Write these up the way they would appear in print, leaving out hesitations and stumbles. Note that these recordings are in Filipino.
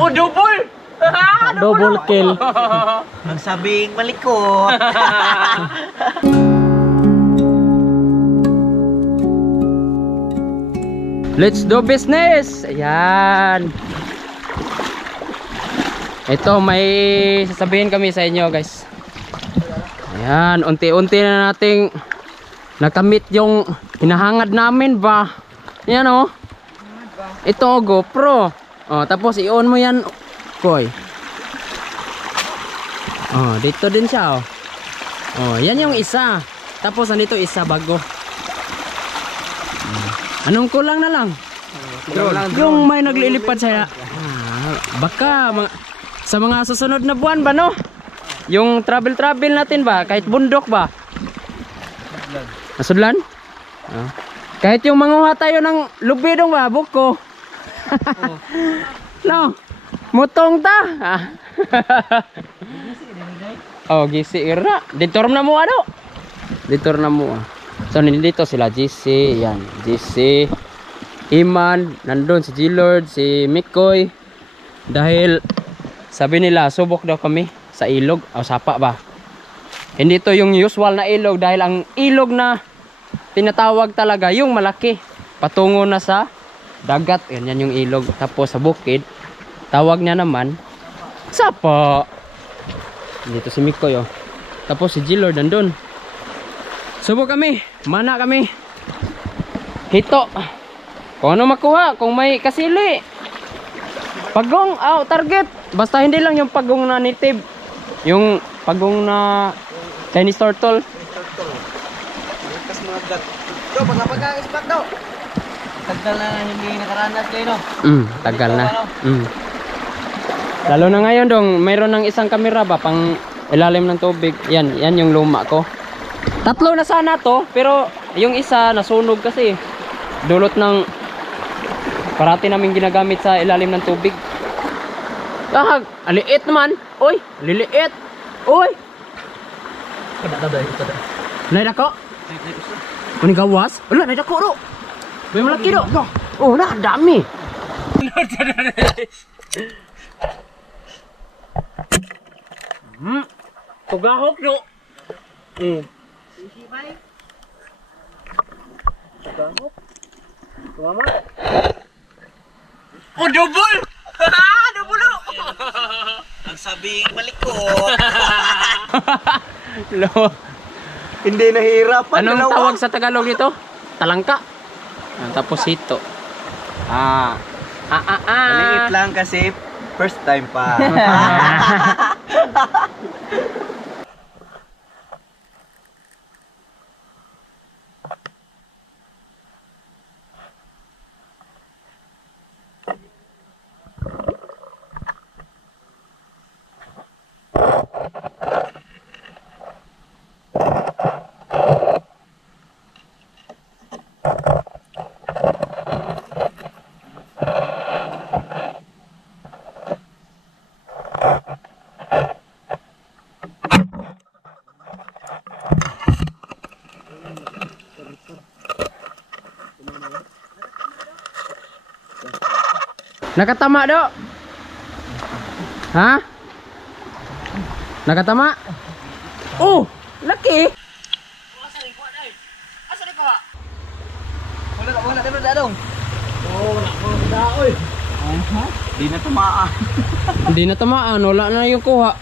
Oh, double! Double kill. Ang sabing malikot. Let's do business! Ayan. Ito, may sasabihin kami sa inyo, guys. Ayan, unti-unti na nating nakamit yung hinahangad namin ba. Ayan o. Ito GoPro. Oh, tapos i-on mo yan, Koy. Oh, dito din siya oh. Oh, yan yung isa. Tapos nandito isa bago. Anong kulang na lang? Yung may naglilipad sa baka sa mga susunod na buwan ba no? Yung travel natin ba? Kahit bundok ba? Nasudlan? Kahit yung manguha tayo ng lubidong ba? Buko. No? Mutong ta? Oh, gisi ira. Ditor na mo ano? Ditor na mo. So nandito sila GC, yan. GC, Iman, nandun si G-Lord, si Mikoy. Dahil sabi nila subok daw kami sa ilog o sapa ba. Hindi to yung usual na ilog dahil ang ilog na tinatawag talaga yung malaki. Patungo na sa dagat, yan yung ilog. Tapos sa bukid, tawag niya naman sapa. Dito si Mikoy oh. Tapos si G-Lord nandun. Subok kami, mana kami. Hito. Kung ano makuha, kung may kasili. Pagong, target. Basta hindi lang yung pagong na native. Yung pagong na Chinese turtle. Kas mga gat. Do, pagka-spot daw. Tagal na hindi nakaranas kayo no? Tagal na. Lalo na ngayon dong, mayroon ng isang kamera ba pang ilalim ng tubig. Yan yung luma ko. Tatlo na sana to, pero yung isa nasunog kasi. Dulot ng parati namin ginagamit sa ilalim ng tubig. Aliit naman. Oy, liliit. Oy. Naidako? Kuning gawas? Wala, naidako ro. May malaki ro. Oh, na dami. Tugahok ro. Oh, double! Double! Ang sabing malikot. Hindi nahihirapan. Anong tawag sa Tagalog nito? Talangka. Tapos hito. Maliit lang kasi first time pa. Nakatama do? Ha? Nakatama? Oh, laki. Wala na dong. Oh, wala oy. Di na tumaan. Hindi na tamaan, wala na yung kuha.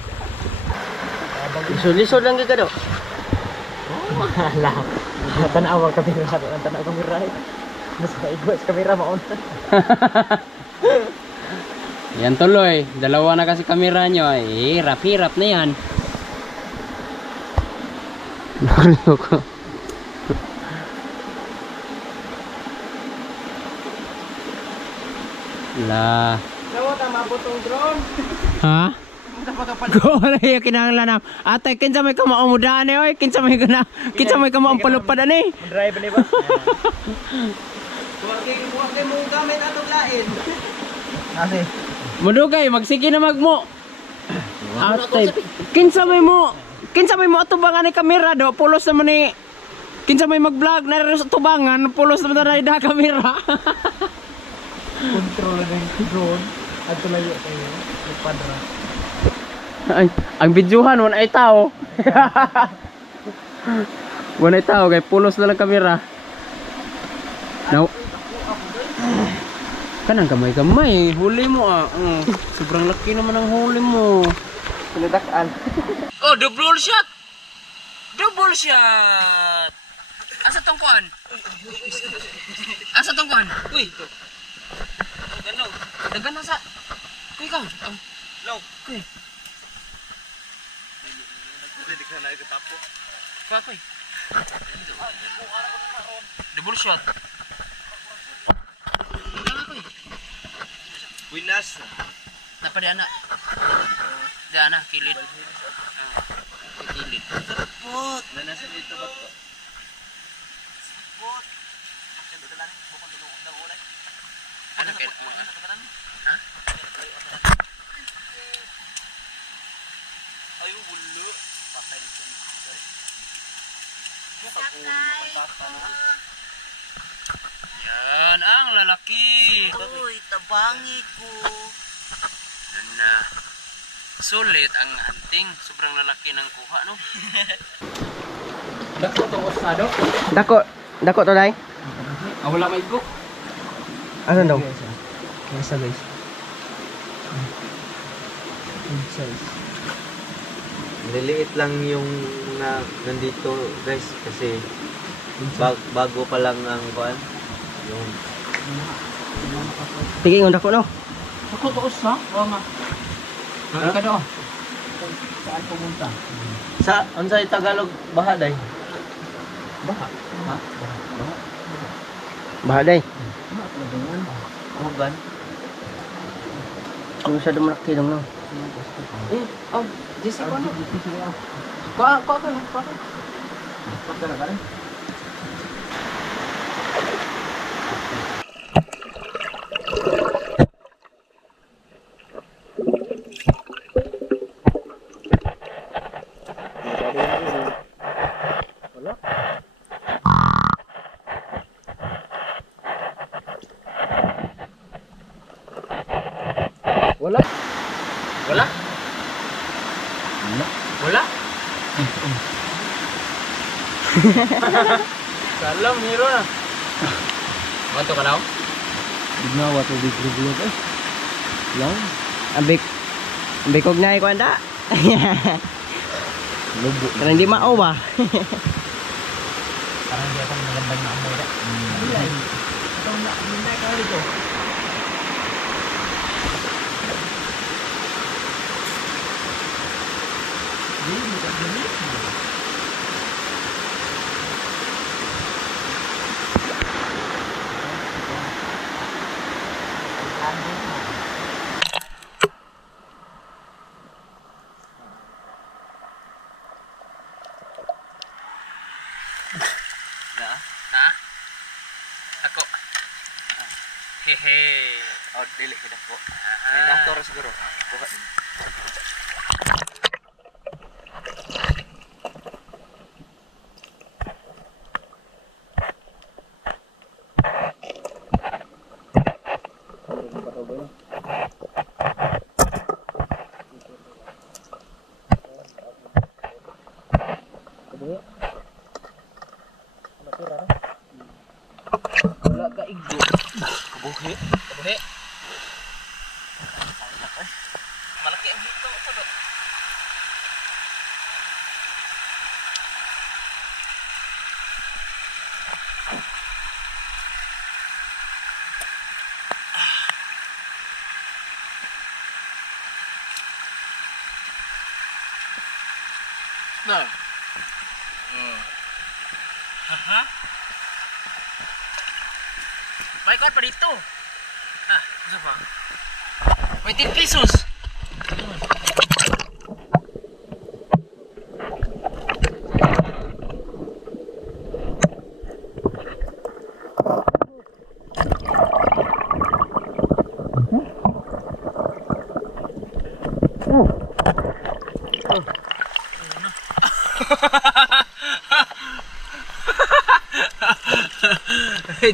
Lisod lang gid do. Mahala. Tanaw ka kamera, tanaw kamera. Mas kaigwas kamera maon. Yan tuloy, dalawa na kasi kamera nyo. Hirap na yan. Nakulo ko. La. Dawa ta mabutong drone. Ha? Ko na yung kinahanglan na. Atay, kinsa may kamaumudaan eh. Kinsa may kamaupalupad ani. Drive ni ba? Huwag kayo mong gamit atong lain. Kasi Mudugay, magsige na magmo. Atay, kinsa may mo atubangan ni kamera do, pulos naman ni kinsa may mag-vlog na rin sa tubangan, pulos naman na ida kamera. control na yung drone. At tulayo kayo. Nagpadra. Ay, ang videohan wala ay tao. Wala ay tao kay pulos na lang kamera. Now, kanang gamay-gamay, huli mo ah. Sobrang laki naman ang huli mo. Pinadakaan. Oh, double shot. Double shot. Asa tong kuan? Asa tong kuan? Uy. Dagano. Dagano sa. Uy ka. Low. Uy. Hindi ka na ikatapo. Pakoy. Double shot. Winas. Napa di anak? Di anak kilid. Kilid. Pot. Nanasan dito ba to? Pot. Ano kaya? Ha? Ay, ulo. Patay dito. Yan ang lalaki. Uy, tabangi ko. Yan na. Sulit ang hunting. Sobrang lalaki ng kuha, no? Dako to osado. Dako to dai. Wala may go. Ano daw? Nasa guys. Size. Niliit lang yung mga nandito guys kasi bago pa lang ang kuan. Yung Tingin ng dako no. Dako to osa. Ma. Ano ka do? Saan pumunta? sa unsay Tagalog baha day? Baha. Ha? Bahaday. Uban. Kung sa dumalaki dong no. Oh, Jesse ko ano? Kuha ka lang. Kuha ka lang. Wala. Wala? Wala? Salam, hero na. Mato ka daw? Bignawa to big review eh. Yan. Ambik kog na ko anda. Lubo. Karang di mao ba? Parang di ako magandang na amoy. Ito na, hindi ka dito. Na? Ako. Hehe. Oh, dili kita po. May nator siguro. Buka din. Wala ka igdo. Kabuhi. Kabuhi. Malaki ang hito. Ito. Na. Haha. May card pa dito. Ha, ano ba? May 10 pesos.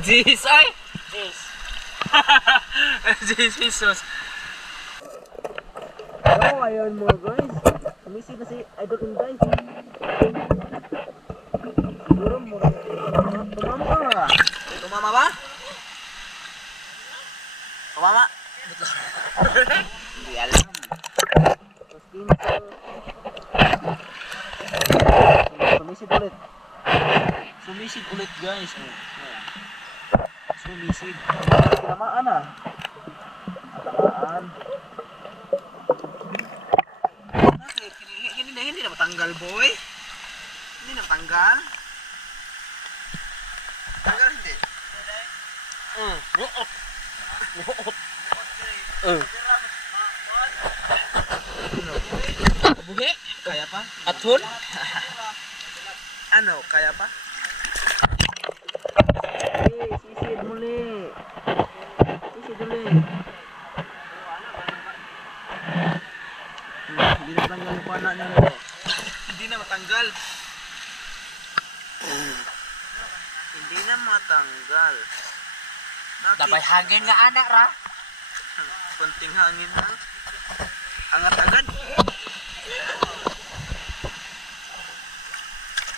Jeez, ay! Jeez. 10 pesos. So, ayun mga guys. Sumisid na si Idol Inday. Siguro mo tumama ka. Tumama ba? Tumama? Hindi alam. Sumisid ulit. Sumisid ulit guys. Sumisid. Tinamaan na. Tinamaan. Hindi na matanggal boy. Hindi na matanggal. Tanggal hindi. Buhi? Kaya pa? Atul? Ano? Kaya pa? Sisid muli. Sisid muli. Hindi na tanggal yung pana niya. Hindi na matanggal. Hindi na matanggal. Dapat hangin nga anak ra. Konting hangin na. Angat agad.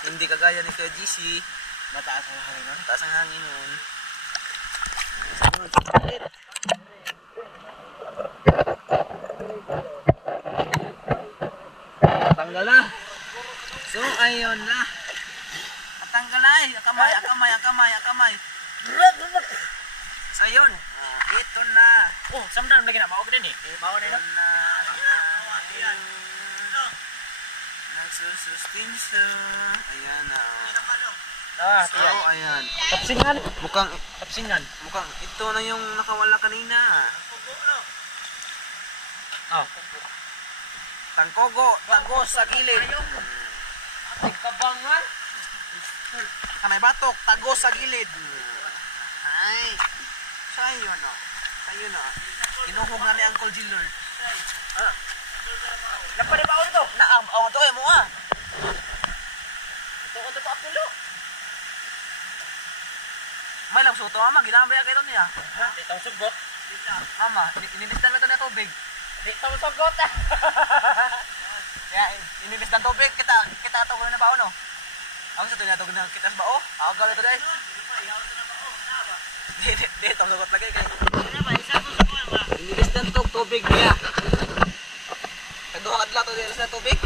Hindi kagaya ni Kuya GC. Mataas ang hangin nun. Taas ang hangin nun. Tanggal na. So, ayun na. Matanggal na eh. Akamay, akamay, akamay, akamay. So, ayun. Ito na. Oh, samdam lagi nak maog din eh. Maog din. Ito na. Nagsusustinso. Ayan na. Ah, So, ayan. tapsingan. Mukhang, Tapsingan. mukhang ito na yung nakawala kanina. Oh. Tangkogo, tagos sa gilid. Kabangan. Kanay batok, tagos sa gilid. Ay. Sayo no. Sayo no. Inuhog na ni Uncle Gillard. Ah. Lapari ba ito? Naam, oh to mo ah. Ito pa apilo. May lang suto ama, ginamay kay to niya. Itong sugot. Mama, inilistan mo to na tubig. Itong sugot. Ya, inilistan tubig kita to na ba no? Ako sa to na to kita sa bao. Ako gal to dai. Di tong sugot lagi kay. Inilistan to tubig niya. Kaduha adlaw to sa tubig.